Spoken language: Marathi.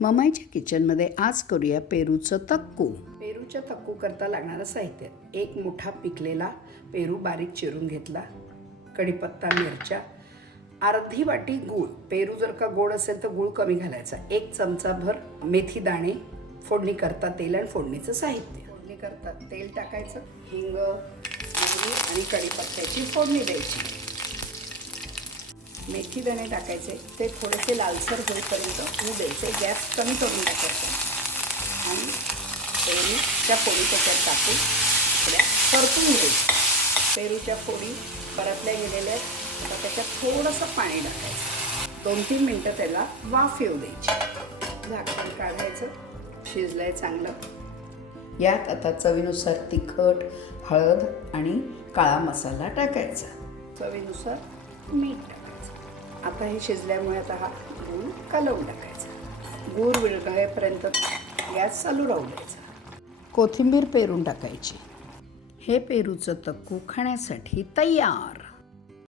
ममाईच्या किचनमध्ये आज करूया पेरूचं तक्कू. पेरूच्या तक्कू करता लागणारं साहित्य. एक मोठा पिकलेला पेरू बारीक चिरून घेतला कढीपत्ता मिरच्या अर्धी वाटी गूळ. पेरू जर का गोड असेल तर गूळ कमी घालायचा. एक चमचाभर मेथी दाणे फोडणी करता तेल आणि फोडणीचं साहित्य. फोडणी करता तेल टाकायचं हिंग आणि कढीपत्त्याची फोडणी द्यायची. मेथीदाणे टाकायचे ते थोडेसे लालसर होईपर्यंत होऊ द्यायचे. गॅस कमी करून टाकायचा. आणि पेरूच्या फोडी त्याच्यात टाकून थोड्या परतून घ्यायच्या पेरूच्या फोडी परतल्या गेलेल्या आहेत. आता त्याच्यात थोडंसं पाणी टाकायचं. दोन तीन मिनटं त्याला वाफ येऊ द्यायची. झाकण काढायचं. शिजलंय चांगलं. यात आता चवीनुसार तिखट हळद आणि काळा मसाला टाकायचा. चवीनुसार मीठ टाकायचं. आता हे शिजल्यामुळे आता हा गूळ कालवून टाकायचा. गूळ विरघळेपर्यंत गॅस चालू राहू द्यायचा. कोथिंबीर पेरून टाकायची. हे पेरूचं तक्कू खाण्यासाठी तयार.